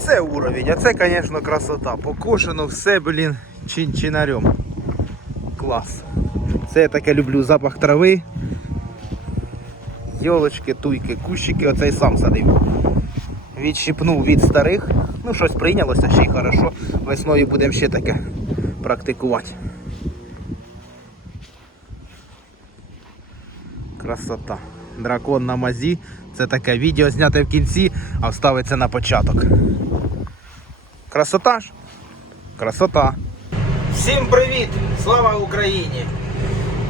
Оце уровень, оце, звісно, красота. Покошено все, блін, чин-чинарем. Клас. Це я таке люблю запах трави. Йолочки, туйки, кущики, оцей сам садив. Відщипнув від старих. Ну, щось прийнялося, ще й хорошо. Весною будемо ще таке практикувати. Красота. Дракон на мазі. Це таке відео зняте в кінці, а вставиться на початок. Красота ж? Красота. Всім привіт! Слава Україні!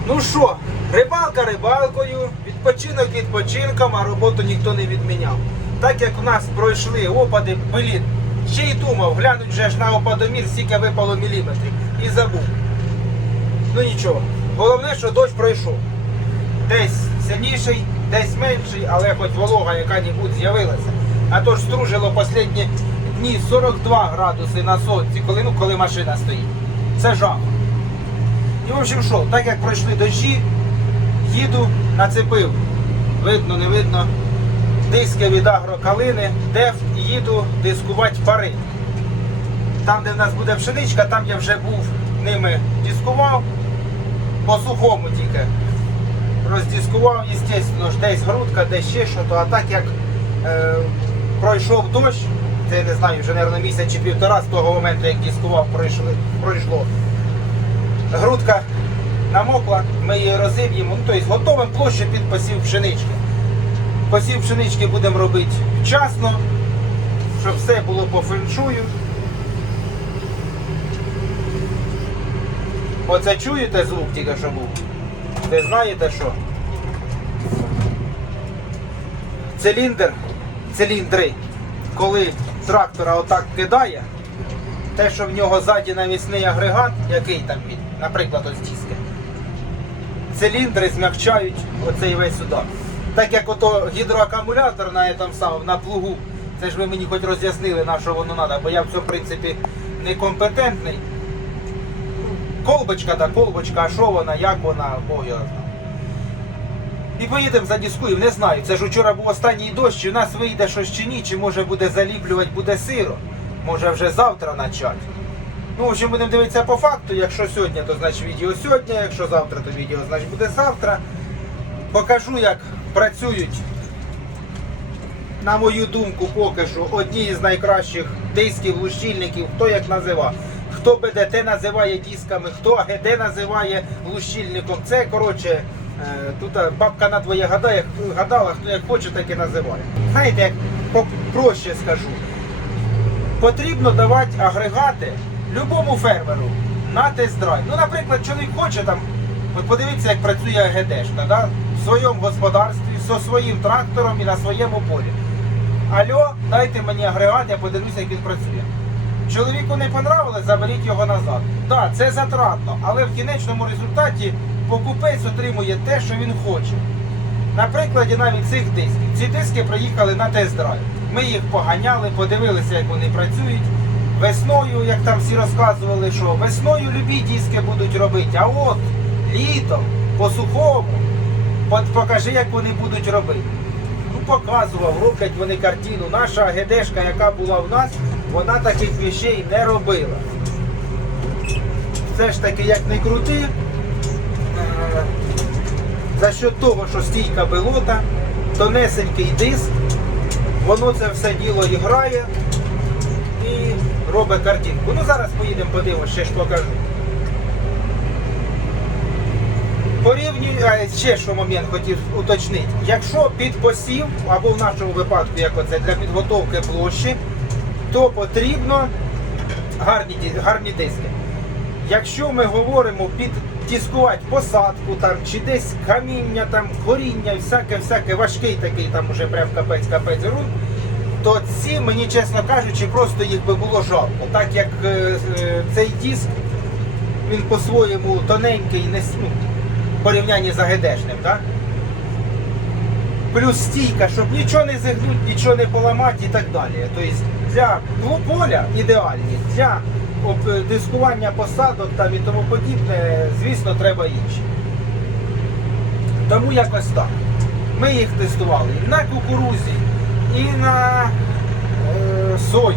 Ну що, рибалка рибалкою, відпочинок відпочинком, а роботу ніхто не відміняв. Так як у нас пройшли опади, блін, ще й думав, глянуть вже ж на опадомір, скільки випало міліметрів. І забув. Ну нічого. Головне, що дощ пройшов. Десь сильніший, десь менший, але хоч волога яка-небудь з'явилася. А то ж стружило останні дні 42 градуси на сонці, коли, ну, коли машина стоїть. Це жах. І в общем що, так як пройшли дощі, їду, нацепив. Видно, не видно. Диски від агрокалини, деф їду дискувати пари. Там, де в нас буде пшеничка, там я вже був ними дискував. По сухому тільки. Роздискував, звісно, десь грудка, десь ще що, а так як е, пройшов дощ, це я не знаю, вже, мабуть, місяць чи півтора з того моменту, як дискував, пройшли, пройшло. Грудка намокла, ми її розіб'ємо, ну, тобто готовим площу під посів пшенички. Посів пшенички будемо робити вчасно, щоб все було по феншую. Оце чуєте звук тільки що був? Ви знаєте що? Циліндр, циліндри, коли трактора отак кидає, те, що в нього ззаді навісний агрегат, який там він, наприклад, ось диски, циліндри змягчають оцей весь удар. Так як ото гідроакумулятор на этом самому, на плугу, це ж ви мені хоч роз'яснили, на що воно треба, бо я в цьому принципі некомпетентний. Колбочка, да, колбочка, а що вона, як вона, Бог його знає. І поїдемо задіскуємо, не знаю. Це ж вчора був останній дощ, чи в нас вийде щось чи ні, чи може буде заліплювати, буде сиро. Може вже завтра почати. Ну, в общем, будемо дивитися по факту. Якщо сьогодні, то значить відео сьогодні, якщо завтра, то відео значить буде завтра. Покажу, як працюють, на мою думку, поки що одні із найкращих дисків, лущильників, хто як називає. Хто БДТ називає дисками, хто АГД називає лущильником. Це коротше, е, тут бабка на двоє гадає, гадала, хто як хоче, так і називає. Знаєте, як проще скажу, потрібно давати агрегати любому фермеру на тест-драйв. Ну, наприклад, чоловік хоче там, от подивіться, як працює АГДшка, да? в своєму господарстві, зі своїм трактором і на своєму полі. Алло, дайте мені агрегат, я подивлюся, як він працює. Чоловіку не понравилось, заберіть його назад. Так, це затратно, але в кінечному результаті покупець отримує те, що він хоче. На прикладі навіть цих дисків. Ці диски приїхали на тест-драйв. Ми їх поганяли, подивилися, як вони працюють. Весною, як там всі розказували, що весною любі диски будуть робити, а от літом, по сухому, покажи, як вони будуть робити. Ну, показував, роблять вони картину. Наша ГДшка, яка була в нас, вона таких вещей не робила. Все ж таки, як не крути, е, за що того, що стійка белота, тонесенький диск, воно це все діло і грає і робить картинку. Ну зараз поїдемо подивимося, ще ж покажу. Порівнюю, ще що момент хотів уточнити. Якщо під посів, або в нашому випадку, як оце для підготовки площі, то потрібно гарні, гарні диски. Якщо ми говоримо підтискувати посадку там, чи десь каміння, там, коріння, всяке, всяке важкий такий, там уже прям капець-капець ґрунт, то ці, мені чесно кажучи, просто їх би було жалко. Так як е, е, цей диск, він по-своєму тоненький, не ну, в порівнянні з АГДшним, так? Плюс стійка, щоб нічого не зігнути, нічого не поламати і так далі. Тобто для поля ідеальні, для дискування посадок там і тому подібне, звісно, треба інші. Тому якось так. Ми їх тестували на кукурузі, і на е, сою.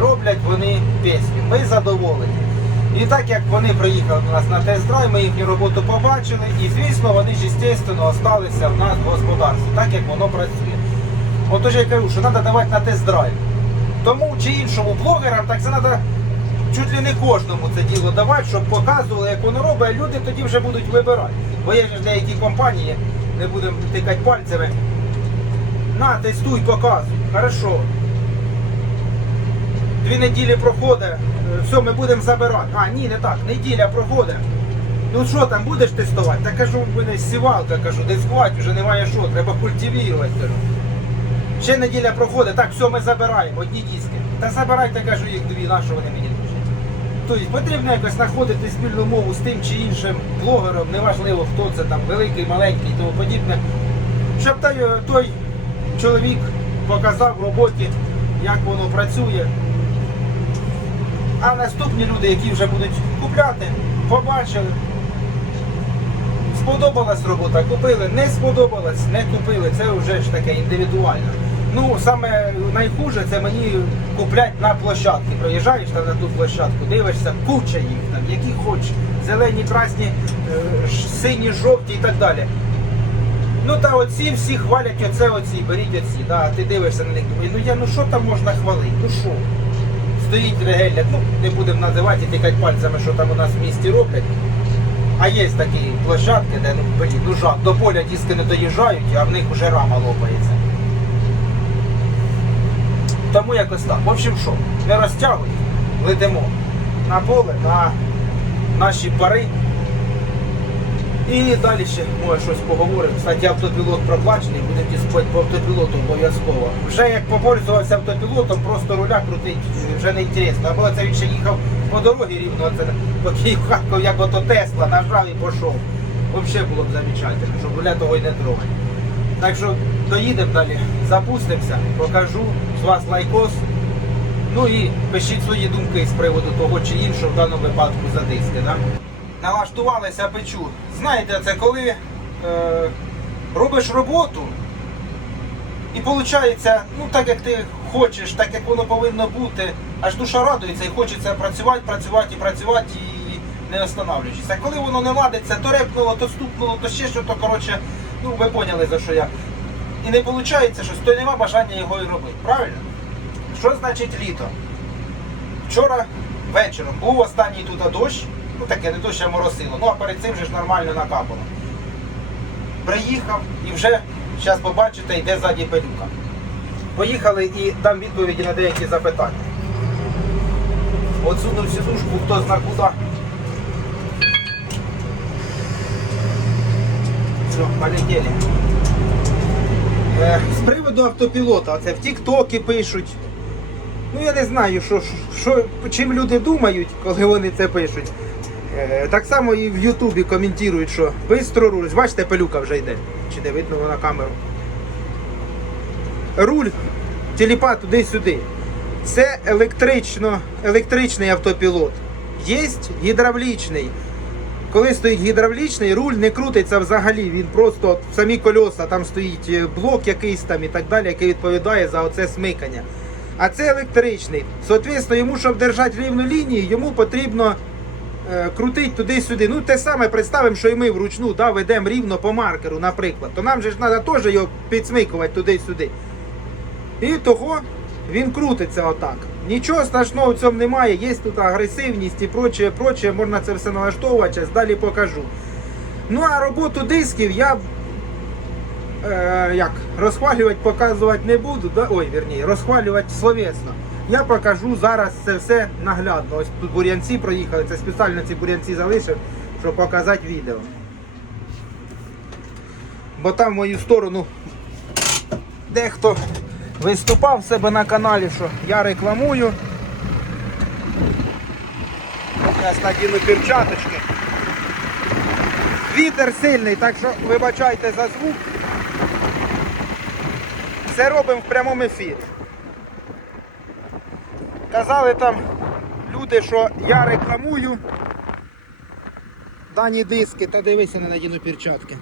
роблять вони пісню. Ми задоволені. І так як вони приїхали до нас на тест-драйв, ми їхню роботу побачили, і звісно, вони ж, звісно, залишилися в нас в господарстві, так як воно працює. Отож я кажу, що треба давати на тест-драйв. Тому чи іншому блогерам, так це треба чуть ли не кожному це діло давати, щоб показували, як воно робить, а люди тоді вже будуть вибирати. Бо є ж деякі компанії, не будемо тикати пальцями. На, тестуй, показуй. Хорошо. Дві неділі проходить, е, все, ми будемо забирати. А, ні, не так, неділя проходить. Ну що там будеш тестувати? Та кажу, в мене сівалка, кажу, дискувати вже немає що, треба культивувати, кажу. Ще неділя проходить, так, все, ми забираємо, одні диски. Та забирайте, кажу, їх дві, на що вони мені нужні. Тобто потрібно якось знаходити спільну мову з тим чи іншим блогером, неважливо хто це там, великий, маленький і тому подібне. Щоб той, той чоловік показав в роботі, як воно працює. А наступні люди, які вже будуть купляти, побачили. Сподобалась робота, купили, не сподобалась, не купили. Це вже ж таке індивідуально. Ну, саме найхуже це мені куплять на площадки. Приїжджаєш там на ту площадку, дивишся, куча їх там, які хочеш. Зелені, красні, е, сині, жовті і так далі. Ну та оці всі хвалять оце, оці, беріть оці. Да, ти дивишся на них, думаєш, ну я ну що там можна хвалити? Ну що? Стоїть регелля, ну не будемо називати і тикати пальцями, що там у нас в місті роблять. А є такі площадки, де ну, блін, ну жах, до поля диски не доїжджають, а в них вже рама лопається. Тому якось так. В общем, що, не розтягуй, летимо на поле, на наші пари. І далі ще може щось поговоримо. Кстати, автопілот проплачений, будемо діскувати по автопілоту обов'язково. Вже як попользувався автопілотом, просто руля крутить вже не інтересно. Або це він ще їхав по дорозі рівно, це по Київ Харков, як ото Тесла, нажав і пішов. Взагалі було б замечательно, щоб руля того й не трогати. Так що доїдемо далі, запустимося, покажу з вас лайкос. Ну і пишіть свої думки з приводу того чи іншого в даному випадку за диски. Да? Налаштувалися печу. Знаєте, це коли е, робиш роботу і виходить, ну так як ти хочеш, так як воно повинно бути, аж душа радується і хочеться працювати, працювати і працювати і не останавлюючись. А коли воно не ладиться, то репнуло, то стукнуло, то ще що, то коротше, ну ви поняли за що я. І не виходить щось, то нема бажання його і робити. Правильно? Що значить літо? Вчора вечором був останній тут дощ, ну таке не дощ, а моросило. Ну а перед цим же ж нормально накапало. Приїхав і вже, зараз побачите, йде ззаді пилюка. Поїхали і дам відповіді на деякі запитання. Отсунув сідушку, хто зна куди. Все, полетели. Е, З приводу автопілота, це в Тіктокі пишуть. Ну я не знаю, що, що, чим люди думають, коли вони це пишуть. Е, Так само і в Ютубі коментують, що бистро руль. Бачите, пилюка вже йде. Чи не видно на камеру. Руль, телепа туди-сюди. Це електрично, електричний автопілот. Є гідравлічний. Коли стоїть гідравлічний, руль не крутиться взагалі. Він просто самі кольоса, там стоїть е, блок якийсь там і так далі, який відповідає за оце смикання. А це електричний. Соответственно, йому, щоб держати рівну лінію, йому потрібно е, крутити туди-сюди. Ну, те саме представимо, що і ми вручну да, ведемо рівно по маркеру, наприклад. То нам же ж треба теж його підсмикувати туди-сюди. І того він крутиться отак. Нічого страшного в цьому немає, є тут агресивність і прочее, прочее, можна це все налаштовувати, далі покажу. Ну а роботу дисків я е, як, розхвалювати, показувати не буду. Да? Ой, вірні, розхвалювати словесно. Я покажу зараз це все наглядно. Ось тут бур'янці проїхали, це спеціально ці бур'янці залишив, щоб показати відео. Бо там в мою сторону дехто виступав в себе на каналі, що я рекламую. Зараз надіну перчаточки. Вітер сильний, так що вибачайте за звук. Це робимо в прямому ефірі. Казали там люди, що я рекламую дані диски, та дивися, не надіну перчатки.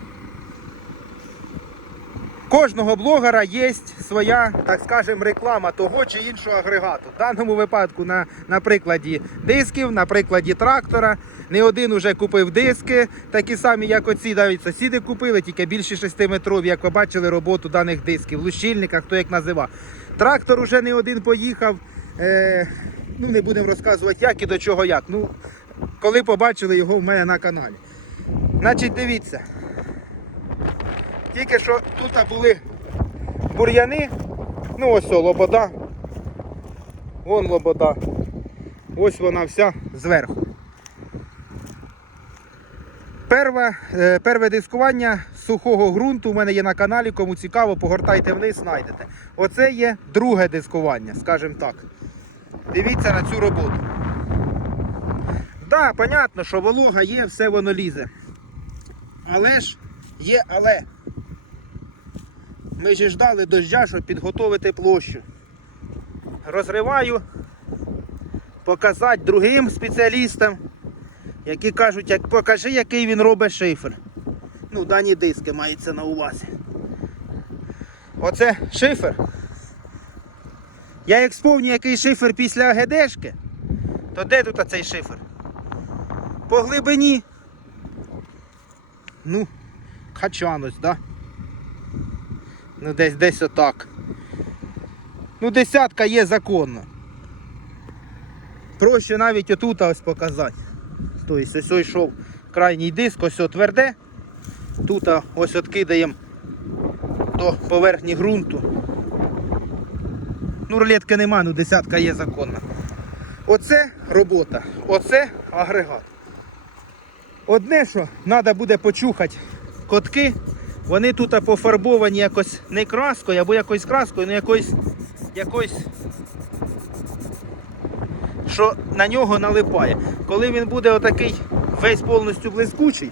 кожного блогера є своя, так скажемо, реклама того чи іншого агрегату. В даному випадку на, на прикладі дисків, на прикладі трактора. Не один уже купив диски, такі самі, як оці, навіть сусіди купили, тільки більше 6 метрові, як ви бачили роботу даних дисків, лущильника, хто як називав. Трактор уже не один поїхав. Е, ну, не будемо розказувати, як і до чого як. Ну, коли побачили його в мене на каналі. Значить, дивіться. Тільки що тут були бур'яни. Ну ось о, лобода. Вон лобода. Ось вона вся зверху. Перве, е, перве дискування сухого ґрунту у мене є на каналі. Кому цікаво, погортайте вниз, знайдете. Оце є друге дискування, скажімо так. Дивіться на цю роботу. Так, да, понятно, що волога є, все воно лізе. Але ж є але. Ми ж ждали дождя, щоб підготовити площу. Розриваю, показати другим спеціалістам, які кажуть, як покажи, який він робить шифер. Ну, дані диски мається на увазі. Оце шифер. Я як сповню, який шифер після АГДшки, то де тут цей шифер? По глибині. Ну, качанось, да? Ну десь десь отак. Ну, десятка є законно. Проще навіть отут ось показати. Тобто ось йшов крайній диск, ось тверде. Тут ось откидаємо до поверхні ґрунту. Ну, рулетки нема, ну десятка є законна. Оце робота, оце агрегат. Одне, що треба буде почухати котки, вони тут пофарбовані якось не краскою, або якоюсь краскою, але якоюсь, якоюсь, що на нього налипає. Коли він буде отакий весь повністю блискучий,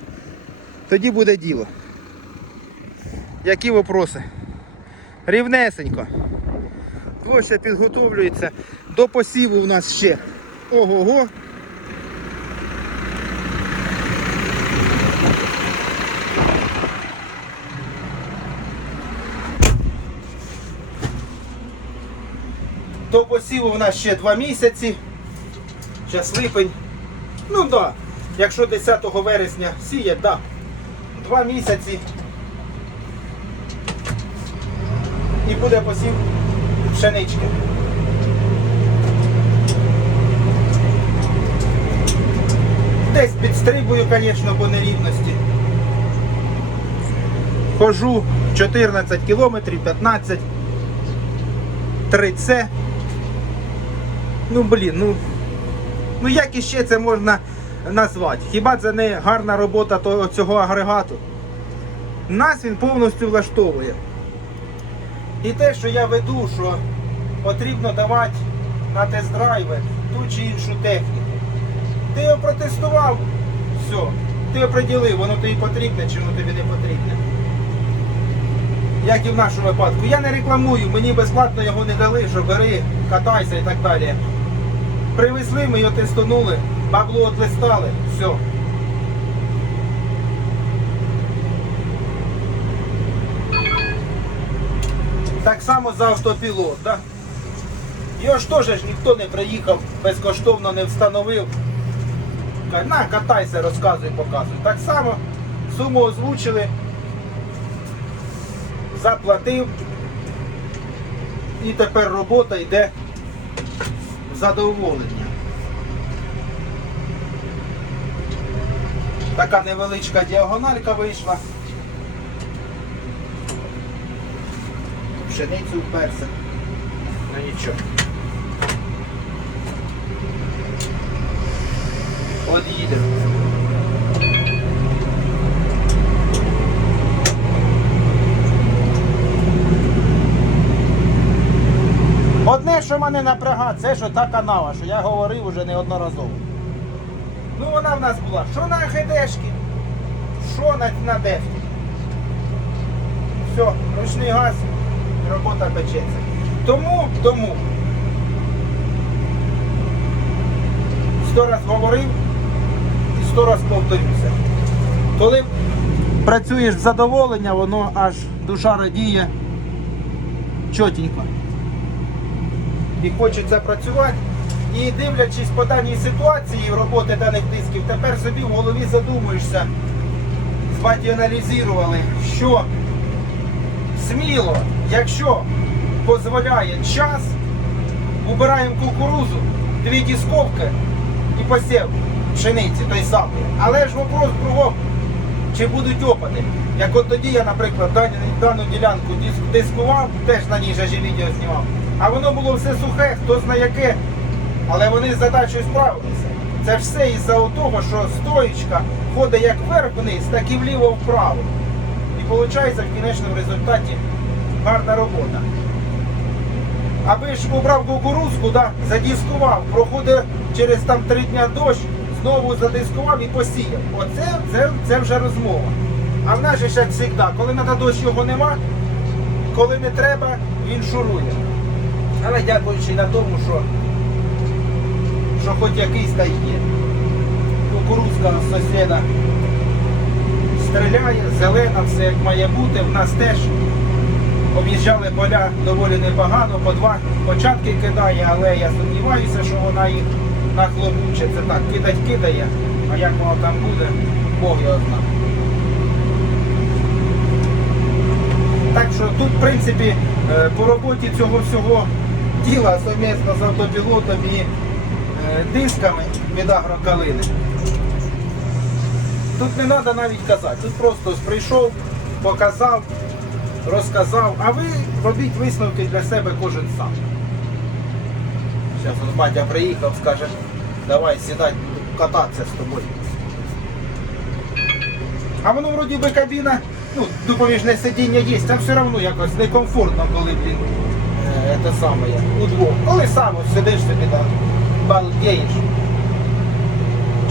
тоді буде діло. Які вопроси? Рівнесенько. Площа підготовлюється. До посіву у нас ще ого-го. До посіву в нас ще 2 місяці. Зараз липень. Ну так, да. якщо 10 вересня сіє, так. Да. Два місяці. І буде посів пшенички. Десь підстрибую, звісно, по нерівності. Хожу 14 кілометрів, 15. 3C. Ну блін, ну. Ну як іще це можна назвати? Хіба це не гарна робота цього агрегату? Нас він повністю влаштовує. І те, що я веду, що потрібно давати на тест-драйви ту чи іншу техніку. Ти його протестував, все, ти оприділив, воно тобі потрібне чи воно тобі не потрібне. Як і в нашому випадку. Я не рекламую, мені безплатно його не дали, що бери, катайся і так далі. Привезли, ми його тестанули, бабло отлистали, все. Так само за автопілот, да? Його ж теж ніхто не приїхав, безкоштовно не встановив. На, катайся, розказуй, показуй. Так само суму озвучили, заплатив. І тепер робота йде задоволення. Така невеличка діагональка вийшла. Пшеницю вперся. Ну нічого. От їдемо. Одне, що мене напрягає, це що та канава, що я говорив уже неодноразово. Ну вона в нас була що на ХДшки, що на, на дефті. Все, ручний газ, робота печеться. Тому, тому. Сто раз говорив і сто раз повторюся. Коли працюєш в задоволення, воно аж душа радіє чотенько. І хочеться працювати. І дивлячись по даній ситуації роботи даних дисків, тепер собі в голові задумуєшся, з аналізували, що сміло, якщо дозволяє час, убираємо кукурузу, дві дисковки і посів пшениці той самий. Але ж вопрос кругом, чи будуть опади. Як от тоді я, наприклад, дану, ділянку дискував, теж на ній же відео знімав. А воно було все сухе, хто знає яке, але вони з задачею справилися. Це все із-за того, що стоїчка ходить як вверх-вниз, так і вліво-вправо. І виходить в кінечному результаті гарна робота. Аби ж убрав кукурузку, да, задіскував, проходить через там три дня дощ, знову задискував і посіяв. Оце це, це вже розмова. А в нас же як завжди, коли треба дощ його нема, коли не треба, він шурує. Але дякуючи на тому, що, що хоч якийсь та є. Кукурузка сусіда стріляє, зелена, все як має бути. В нас теж об'їжджали поля доволі непогано, по два початки кидає, але я сумніваюся, що вона їх нахлобуче. Це так, кидать кидає, а як воно там буде, Бог його знає. Так що тут, в принципі, е, по роботі цього всього діла совмісно з автопілотом і е, дисками від агрокалини. Тут не треба навіть казати, тут просто прийшов, показав, розказав, а ви робіть висновки для себе кожен сам. Зараз батя приїхав, скаже, давай сідай, кататися з тобою. А воно вроді би кабіна, ну, допоміжне сидіння є, там все одно якось некомфортно, коли, блін, е, те саме, удвох. Коли сам сидиш собі там, балдієш,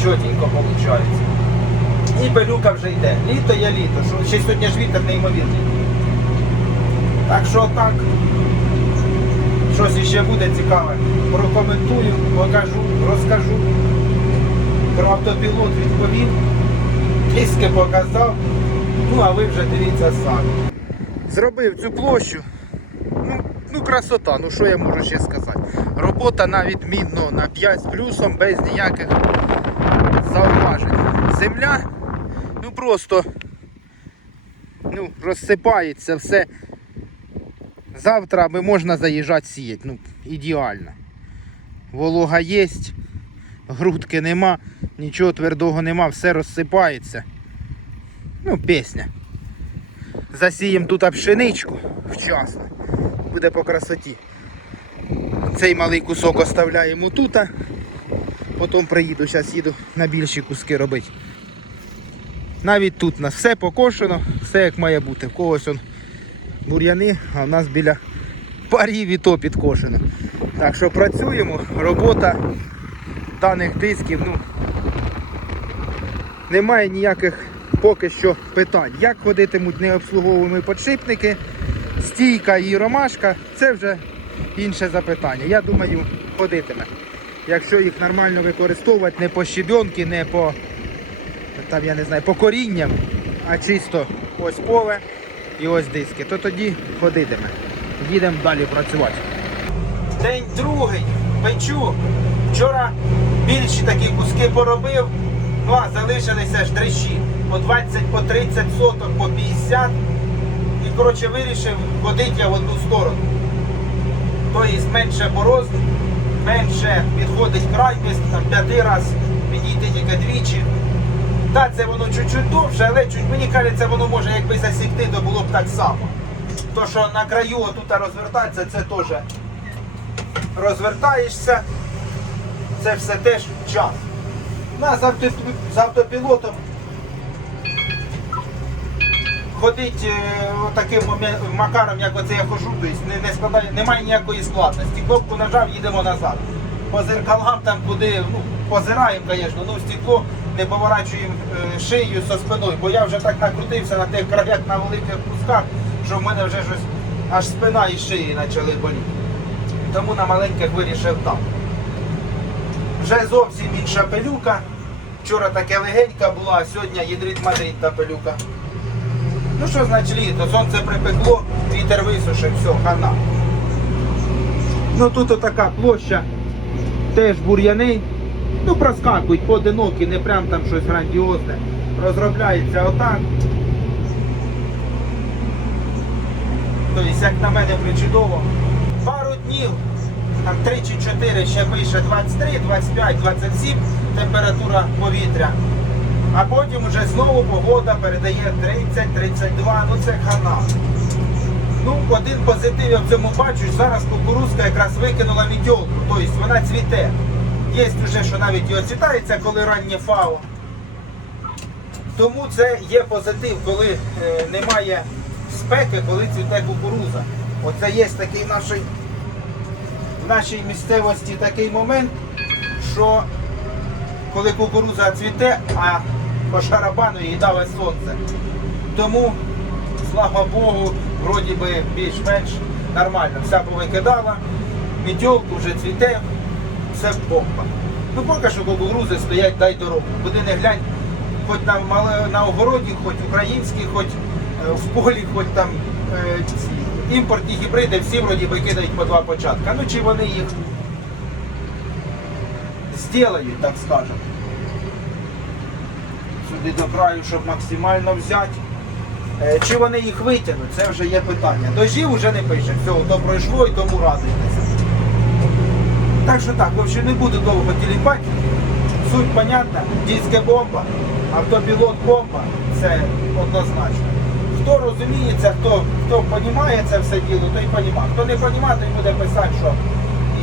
чотенько виходить. І пилюка вже йде. Літо є літо, що ще сьогодні ж вітер неймовірний. Так що так. Щось іще буде цікаве. Прокоментую, покажу, розкажу. Про автопілот відповів. Диски показав. Ну, а ви вже дивіться самі. Зробив цю площу. Ну, ну красота, ну що я можу ще сказати. Робота на відмінно на 5 з плюсом, без ніяких зауважень. Земля, ну просто ну, розсипається все. Завтра би можна заїжджати сіяти. Ну, ідеально. Волога є, грудки нема, нічого твердого нема, все розсипається. Ну, пісня. Засіємо тут пшеничку вчасно. Буде по красоті. Цей малий кусок оставляємо тут. Потім приїду, зараз їду на більші куски робити. Навіть тут у нас все покошено, все як має бути. В когось он бур'яни, а в нас біля парів і то підкошено. Так що працюємо, робота даних дисків, ну немає ніяких поки що питань. Як ходитимуть необслуговуємо подшипники, стійка і ромашка, це вже інше запитання. Я думаю, ходитиме. Якщо їх нормально використовувати, не по щебенки, не по там, я не знаю, по корінням, а чисто ось поле і ось диски, то тоді ходитиме. Їдемо далі працювати. День другий. Печу. Вчора більші такі куски поробив, ну а залишилися ж дрищі. По 20, по 30 соток, по 50. І коротше вирішив ходити я в одну сторону. Тобто менше борозд, менше підходить крайність, там п'яти раз підійти тільки двічі. Так, це воно чуть-чуть довше, але чуть, мені кажеться, воно може якби засікти, то було б так само. То, що на краю отут розвертатися, це теж розвертаєшся, це все теж час. На, авто, з автопілотом ходить е, таким макаром, як оце я хожу, не, не складає, немає ніякої складності. Кнопку нажав, їдемо назад. По зеркалам там куди, ну, позираємо, звісно, ну стекло не поворачуємо е, шию со спиною, бо я вже так накрутився на тих краях на великих кусках, що в мене вже щось аж спина і шиї почали боліти. Тому на маленьких вирішив там. Вже зовсім інша пилюка. Вчора таке легенька була, а сьогодні їдрить Мадрид та пилюка. Ну що значить літо? Сонце припекло, вітер висушив, все, хана. Ну тут отака площа, теж бур'яни. Ну проскакують поодинокі, не прям там щось грандіозне. Розробляється отак. Тобто, як на мене, причудово. Пару днів, там 3 чи 4 ще пише 23, 25, 27 температура повітря. А потім вже знову погода передає 30-32, ну це хана. Ну, один позитив я в цьому бачу, зараз кукурузка якраз викинула мідьолку, тобто вона цвіте. Є вже, що навіть і оцвітається, коли раннє фао. Тому це є позитив, коли е, немає спеки, коли цвіте кукуруза. Оце є такий нашій, в нашій місцевості такий момент, що коли кукуруза цвіте, а по шарабану їй дали сонце. Тому, слава Богу, вроді би більш-менш нормально. Вся повикидала, мідьолку вже цвіте, все бомба. Ну поки що кукурузи стоять, дай дорогу. Куди не глянь, хоч на, на огороді, хоч українські, хоч е, в полі, хоч там е, імпортні гібриди, всі вроді би кидають по два початка. Ну чи вони їх зроблять, так скажемо. Сюди до краю, щоб максимально взяти. Е, Чи вони їх витягнуть, це вже є питання. Дождів вже не пише, все, то пройшло і тому радуйтеся. Так що так, в общем, не буду довго тіліпати. Суть понятна, дійська бомба, автопілот бомба, це однозначно. Хто розуміється, хто, хто розуміє це все діло, той розуміє. Хто не розуміє, той буде писати, що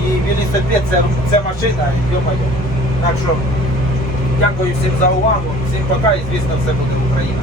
і велосипед це, це машина, йо-моє. Так що дякую всім за увагу, всім пока і звісно все буде Україна.